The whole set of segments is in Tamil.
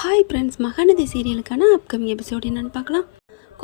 ஹாய் ஃப்ரெண்ட்ஸ் மகாநதி சீரியலுக்கான அப்கமிங் எபிசோடு என்னன்னு பார்க்கலாம்.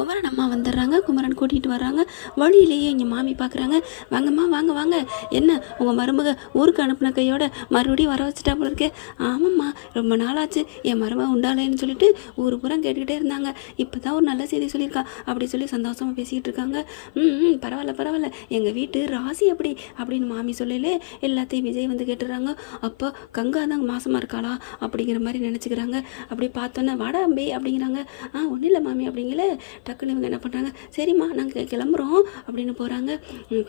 குமரன் அம்மா வந்துடுறாங்க. குமரன் கூட்டிகிட்டு வர்றாங்க. வழியிலேயே இங்கே மாமி பார்க்குறாங்க வாங்கம்மா வாங்க வாங்க. என்ன உங்கள் மருமக ஊருக்கு அனுப்பின கையோட மறுபடியும் வர வச்சுட்டா போல இருக்கே. ஆமாம்மா ரொம்ப நாளாச்சு. என் மருமக உண்டாலேன்னு சொல்லிட்டு ஊர் புறம் கேட்டுக்கிட்டே இருந்தாங்க. இப்போ தான் ஒரு நல்ல செய்தி சொல்லியிருக்கா. அப்படி சொல்லி சந்தோஷமாக பேசிக்கிட்டு இருக்காங்க. ம் பரவாயில்ல பரவாயில்ல. எங்கள் வீட்டு ராசி எப்படி அப்படின்னு மாமி சொல்லலே. எல்லாத்தையும் விஜய் வந்து கேட்டுறாங்க. அப்போ கங்கா தான் மாசமாக இருக்காளா அப்படிங்கிற மாதிரி நினச்சிக்கிறாங்க. அப்படி பார்த்தோன்னே வாடா அம்பி அப்படிங்கிறாங்க. ஆ ஒன்றும் இல்லை மாமி அப்படிங்களே. டக்குன்னு இவங்க என்ன பண்ணுறாங்க சரிம்மா நாங்கள் கிளம்புறோம் அப்படின்னு போகிறாங்க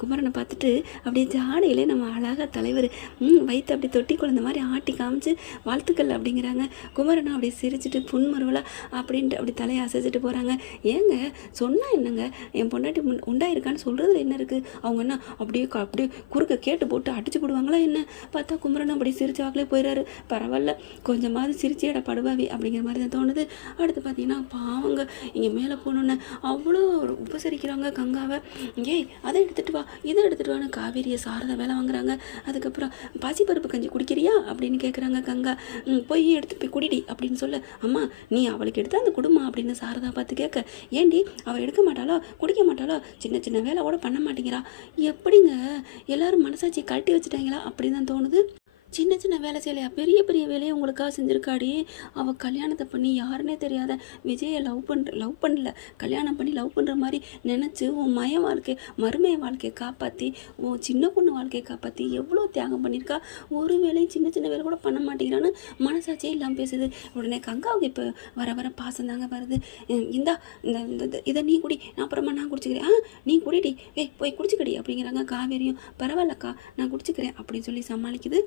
குமரனை பார்த்துட்டு அப்படியே ஜாடையிலே நம்ம அழகாக தலைவர் ம் வயிற்று அப்படி தொட்டி குழந்த மாதிரி ஆட்டி காமிச்சு வாழ்த்துக்கள் அப்படிங்கிறாங்க. குமரனை அப்படியே சிரிச்சுட்டு புன்மருவலா அப்படின்ட்டு அப்படி தலையை அசைச்சிட்டு போகிறாங்க ஏங்க சொன்னால் என்னங்க? என் பொண்டாட்டி முன் உண்டாயிருக்கான்னு சொல்கிறதுல என்ன இருக்குது அவங்க என்ன அப்படியே அப்படியே குறுக்க கேட்டு போட்டு அடிச்சு போடுவாங்களா என்ன? பார்த்தா குமரன் அப்படி சிரிச்சு வாக்கிலே போயிடுறாரு பரவாயில்ல கொஞ்சமாவது சிரிச்சேட படுவாவி அப்படிங்கிற மாதிரி தான் தோணுது. அடுத்து பார்த்தீங்கன்னா பாவங்க இங்கே மேலே போனோன்னே அவ்வளோ உபசரிக்கிறாங்க கங்காவை. ஏய் அதை எடுத்துகிட்டு வா இதை எடுத்துகிட்டு வான்னு காவேரியை சாரதா வேலை வாங்குறாங்க. அதுக்கப்புறம் பாசிப்பருப்பு கஞ்சி குடிக்கிறியா? அப்படின்னு கேட்குறாங்க கங்கா. போய் எடுத்துட்டு போய் குடிடி அப்படின்னு சொல்ல அம்மா நீ அவளுக்கு எடுத்து அந்த குடும்பம் அப்படின்னு சாரதா பார்த்து கேட்க ஏண்டி அவள் எடுக்க மாட்டாளோ? குடிக்க மாட்டாளோ? சின்ன சின்ன வேலை கூட பண்ண மாட்டேங்கிறா. எப்படிங்க? எல்லாரும் மனசாட்சியை கழட்டி வச்சுட்டாங்களா அப்படின்னு தான் தோணுது. சின்ன சின்ன வேலை செய்யலையா? பெரிய பெரிய வேலையை உங்களுக்காக செஞ்சுருக்காடி. அவள் கல்யாணத்தை பண்ணி யாருன்னே தெரியாத விஜயை லவ் பண்ணுற லவ் பண்ணல. கல்யாணம் பண்ணி லவ் பண்ணுற மாதிரி நினச்சி உன் மய வாழ்க்கை மருமைய வாழ்க்கையை காப்பாற்றி உன் சின்ன பொண்ணு வாழ்க்கையை காப்பாற்றி எவ்வளோ தியாகம் பண்ணியிருக்கா ஒரு வேலையும் சின்ன சின்ன வேலை கூட பண்ண மாட்டேங்கிறான்னு மனசாட்சியே இல்லாமல் பேசுது. உடனே கங்காவுக்கு இப்போ வர வர பாசம் தாங்க வருது. இந்தா இந்த இந்த- இந்த- இதை நீ குடி. நான் அப்புறமா நான் குடிச்சுக்கிறேன். ஆ நீ குடிடி. ஏய் போய் குடிச்சுக்கடி அப்படிங்கிறாங்க காவேரியும். பரவாயில்லக்கா நான் குடிச்சுக்கிறேன் அப்படின்னு சொல்லி சமாளிக்குது.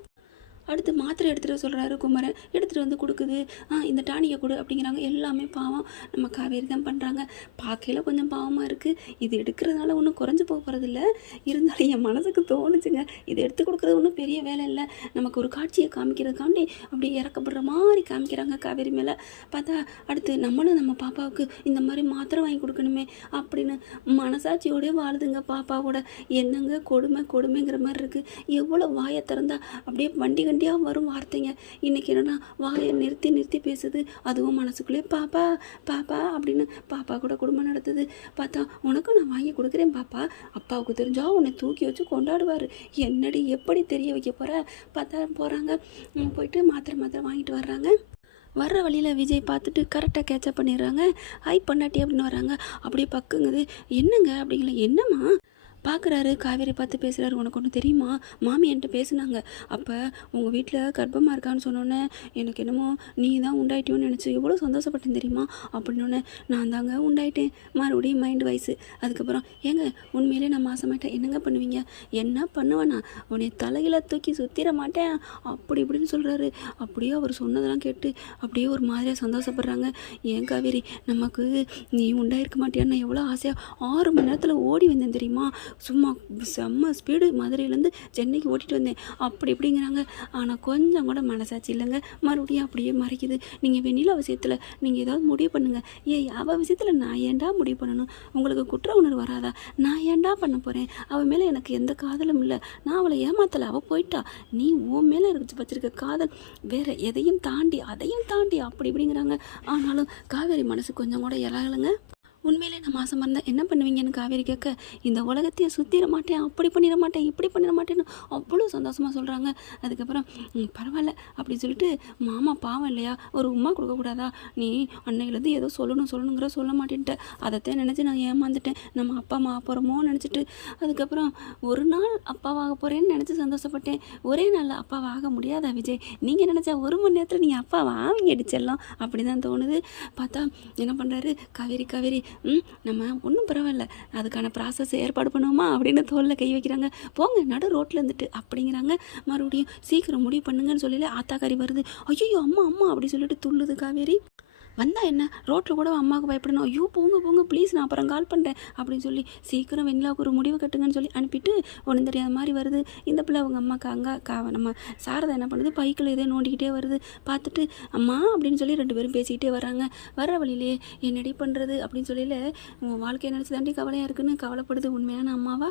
அடுத்து மாத்திரை எடுத்துகிட்டு சொல்கிறாரு குமரன். எடுத்துகிட்டு வந்து கொடுக்குது. ஆ இந்த டானியை கொடு அப்படிங்கிறாங்க. எல்லாமே பாவம். நம்ம காவேரி தான் பண்ணுறாங்க பார்க்கையில கொஞ்சம் பாவமாக இருக்குது இது எடுக்கிறதுனால ஒன்றும் குறைஞ்சி போக போகிறதில்ல இருந்தாலும் என் மனதுக்கு தோணுச்சுங்க. இது எடுத்து கொடுக்குறது ஒன்றும் பெரிய வேலை இல்லை. நமக்கு ஒரு காட்சியை காமிக்கிறதுக்காண்டி அப்படியே இறக்கப்படுற மாதிரி காமிக்கிறாங்க காவேரி மேலே. பார்த்தா அடுத்து நம்மளும் நம்ம பாப்பாவுக்கு இந்த மாதிரி மாத்திரை வாங்கி கொடுக்கணுமே. அப்படி மனசாட்சியோடய வாழுதுங்க பாப்பாவோட. என்னங்க கொடுமை கொடுமைங்கிற மாதிரி இருக்குது எவ்வளோ வாயை திறந்தா அப்படியே வண்டி வண்டியாக வரும் வார்த்தைங்க. இன்றைக்கி என்னன்னா வாயை நிறுத்தி நிறுத்தி பேசுது. அதுவும் மனசுக்குள்ளேயே பாப்பா பாப்பா அப்படின்னு பாப்பா கூட குடும்பம் நடத்துது. பார்த்தா உனக்கும் நான் வாங்கி கொடுக்குறேன் பாப்பா. அப்பாவுக்கு தெரிஞ்சா உன்னை தூக்கி வச்சு கொண்டாடுவார். என்னடி எப்படி தெரிய வைக்க போகிற பார்த்தா போகிறாங்க போயிட்டு மாத்திரை மாத்திரை வாங்கிட்டு வர்றாங்க. வர்ற வழியில் விஜய் பார்த்துட்டு கரெக்டாக கேட்சப் பண்ணிடுறாங்க. ஹை பண்ணாட்டி அப்படின்னு வராங்க அப்படியே பக்குங்குது. என்னங்க அப்படிங்களா? என்னம்மா? பார்க்குறாரு காவேரி பார்த்து பேசுகிறாரு உனக்கு ஒன்று தெரியுமா? மாமி என்கிட்ட பேசுனாங்க. அப்போ உங்கள் வீட்டில் கர்ப்பமாக இருக்கான்னு சொன்னோன்னே எனக்கு என்னமோ நீ தான் உண்டாயிட்டியோன்னு நினச்சி எவ்வளோ சந்தோஷப்பட்டேன் தெரியுமா? அப்படின்னோடனே நான் தாங்க உண்டாயிட்டேன். மறுபடியும் மைண்ட் வயசு அதுக்கப்புறம் ஏங்க உண்மையிலே நான் மாசமாட்டேன் என்னங்க பண்ணுவீங்க? என்ன பண்ணுவேண்ணா உன்னை தலையில தூக்கி சுத்திர மாட்டேன். அப்படி இப்படின்னு சொல்கிறாரு அப்படியே அவர் சொன்னதெல்லாம் கேட்டு அப்படியே ஒரு மாதிரியாக சந்தோஷப்படுறாங்க. ஏன் காவேரி நமக்கு நீ உண்டாயிருக்க மாட்டியான்னு எவ்வளோ ஆசையாக ஆறு மணி நேரத்தில் ஓடி வந்தேன் தெரியுமா? சும்மா செம்ம ஸ்பீடு மதுரையிலேருந்து சென்னைக்கு ஓட்டிகிட்டு வந்தேன். அப்படி இப்படிங்கிறாங்க. ஆனால் கொஞ்சம் கூட மனசாட்சி இல்லைங்க. மறுபடியும் அப்படியே மறைக்குது. நீங்கள் வெண்ணில விஷயத்தில் நீங்கள் ஏதாவது முடிவு பண்ணுங்கள் ஏய் அவள் விஷயத்தில் நான் ஏன்டா முடிவு பண்ணணும்? உங்களுக்கு குற்ற உணர்வு வராதா? நான் ஏன்டா பண்ண போகிறேன் அவள் மேலே எனக்கு எந்த காதலும் இல்லை. நான் அவளை ஏமாத்தலை. அவள் போயிட்டா. நீ உன் மேலே இருக்கு வச்சிருக்க காதல் வேற எதையும் தாண்டி அதையும் தாண்டி அப்படி இப்படிங்கிறாங்க. ஆனாலும் காவேரி மனசு கொஞ்சம் கூட இறங்கலைங்க. உண்மையிலே நான் மாசமாக இருந்தால் என்ன பண்ணுவீங்கன்னு காவேரி கேட்க? இந்த உலகத்தையே சுற்றிட மாட்டேன் அப்படி பண்ணிட மாட்டேன் இப்படி பண்ணிட மாட்டேன்னு அவ்வளோ சந்தோஷமாக சொல்கிறாங்க அதுக்கப்புறம் பரவாயில்ல அப்படி சொல்லிட்டு மாமா பாவம் இல்லையா? ஒரு உமா கொடுக்கக்கூடாதா நீ அன்னையிலேருந்து ஏதோ சொல்லணும் சொல்லணுங்கிற சொல்ல மாட்டேன்ட்ட. அதைத்தான் நினச்சி நான் ஏமாந்துட்டேன். நம்ம அப்பா அம்மா போகிறோமோ நினச்சிட்டு அதுக்கப்புறம் ஒரு நாள் அப்பாவாக போகிறேன்னு நினச்சி சந்தோஷப்பட்டேன். ஒரே நாளில் அப்பாவாக முடியாதா விஜய்? நீங்கள் நினச்சா ஒரு மணி நேரத்தில் நீங்கள் அப்பா வாங்கி அடிச்சிடலாம் அப்படி தான் தோணுது. பார்த்தா என்ன பண்ணுறாரு காவேரி காவேரி நம்ம ஒன்றும் பரவாயில்ல. அதுக்கான ப்ராசஸ் ஏற்பாடு பண்ணுவோமா? அப்படின்னு தோலில் கை வைக்கிறாங்க. போங்க நடு ரோட்டில் இருந்துட்டு அப்படிங்கிறாங்க. மறுபடியும் சீக்கிரம் முடிவு பண்ணுங்கன்னு சொல்லல ஆத்தாக்காரி வருது. ஐயோ அம்மா அம்மா அப்படி சொல்லிட்டு துள்ளுது காவேரி. வந்தால் என்ன? ரோட்டில் கூட அம்மாவுக்கு பயப்படணும். ஐயோ போங்க போங்க ப்ளீஸ் நான் அப்புறம் கால் பண்ணுறேன் அப்படின்னு சொல்லி சீக்கிரம் வெண்ணிலாவுக்கு ஒரு முடிவு கட்டுங்கன்னு சொல்லி அனுப்பிட்டு ஒன்றும் தெரியாத மாதிரி வருது. இந்த பிள்ளை அவங்க அம்மாக்கு அங்கே கா நம்ம சாரதா என்ன பண்ணுது? பைக்கில் இதே நோண்டிக்கிட்டே வருது. பார்த்துட்டு அம்மா அப்படின்னு சொல்லி ரெண்டு பேரும் பேசிக்கிட்டே வராங்க. வர வழியிலே என்னடி பண்ணுறது அப்படின்னு சொல்லியில் உன் வாழ்க்கையை நினச்சி தாண்டி கவலையாக இருக்குன்னு கவலைப்படுது உண்மையான அம்மாவா?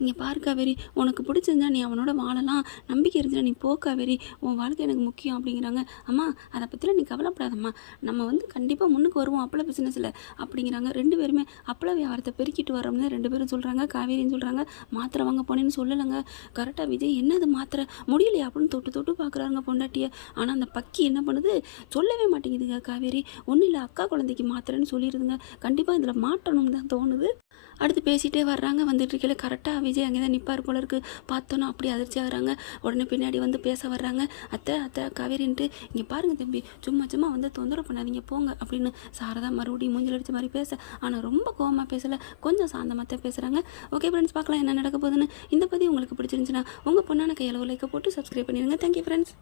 இங்கே பாரு காவேரி உனக்கு பிடிச்சிருந்தா நீ அவனோட வாழலாம். நம்பிக்கை இருந்துச்சுன்னா நீ போ காவேரி. உன் வாழ்க்கை எனக்கு முக்கியம் அப்படிங்கிறாங்க. அம்மா அதை பற்றிலாம் நீ கவலைப்படாதம்மா. நம்ம வந்து கண்டிப்பாக முன்னுக்கு வருவோம். அப்பள பிஸ்னஸில் அப்படிங்கிறாங்க. ரெண்டு பேருமே அப்பள வியாபாரத்தை பெருக்கிட்டு வரோம்னு ரெண்டு பேரும் சொல்கிறாங்க காவேரின்னு சொல்கிறாங்க மாத்திரை வாங்க போனேன்னு சொல்லலைங்க. கரெக்டாக விஜய் என்னது மாத்திரை? முடியலையா அப்படின்னு தொட்டு தொட்டு பார்க்குறாங்க பொண்டாட்டியை. ஆனால் அந்த பக்கி என்ன பண்ணுது? சொல்லவே மாட்டேங்குதுங்க காவேரி. ஒன்றும் இல்லை அக்கா குழந்தைக்கு மாத்திரைன்னு சொல்லிடுதுங்க கண்டிப்பாக இதில் மாட்டணும்னு தான் தோணுது. அடுத்து பேசிகிட்டே வர்றாங்க வந்துட்டு இருக்கையில் கரெக்டாக விஜய் அங்கே தான் நிற்பார் போல இருக்கு. பார்த்தோன்னா அப்படி அதிர்ச்சி ஆகுறாங்க. உடனே பின்னாடி வந்து பேச வர்றாங்க. அத்தை அத்தை காவேரின்ட்டு இங்கே பாருங்கள் தம்பி சும்மா சும்மா வந்து தொந்தரவு பண்ணாதீங்க போங்க அப்படின்னு சாரதா மறுபடியும் மூஞ்சில் அடித்த மாதிரி பேச. ஆனால் ரொம்ப கோவமாக பேசலை. கொஞ்சம் சாந்தமாக தான் பேசுகிறாங்க ஓகே ஃப்ரெண்ட்ஸ் பார்க்கலாம் என்ன நடக்க போகுதுன்னு. இந்த பதிவு உங்களுக்கு பிடிச்சிருந்துச்சுன்னா உங்கள் பொண்ணான கையில் லைக்கை போட்டு சப்ஸ்கிரைப் பண்ணிடுங்க. Thank you friends